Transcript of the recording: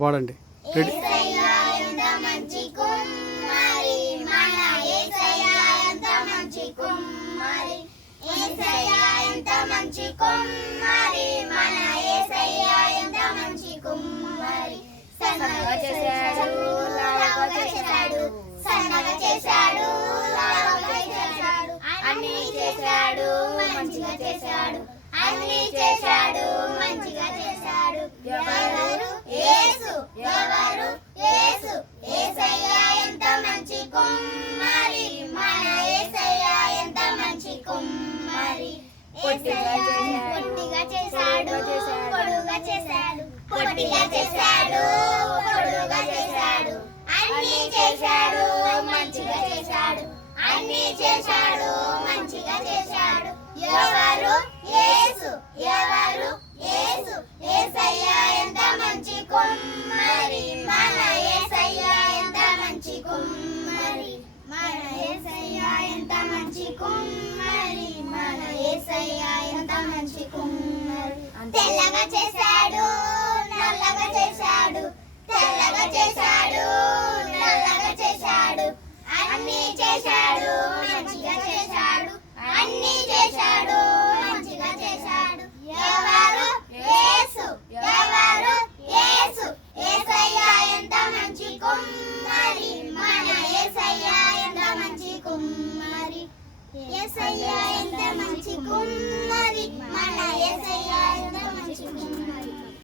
పాడండి. రెడీ? మంచి కుమ్మరి మన ఏసయ్యా మంచి మంచి ఎంత మంచి కుమ్మరి. సన్నగా చేశాడు లావుగా చేశాడు సన్నగా చేశాడు లావుగా చేశాడు. అన్ని చేశాడు మంచిగా చేశాడు అన్ని చేశాడు మంచిగా చేశాడు. పొట్టిగా చేశాడు. పొడుగా చేశాడు. పొట్టిగా చేశాడు. పొడుగా చేశాడు. అన్ని చేశాడు. మంచిగా చేశాడు. అన్ని చేశాడు. మంచిగా చేశాడు. ఎవరు? యేసు. ఎవరు? యేసు. ఎంత మంచి కుమ్మరి మన యేసయ్యా ఎంత ఎస్ అయ్యా ఎంత మంచి కుమ్మరి మన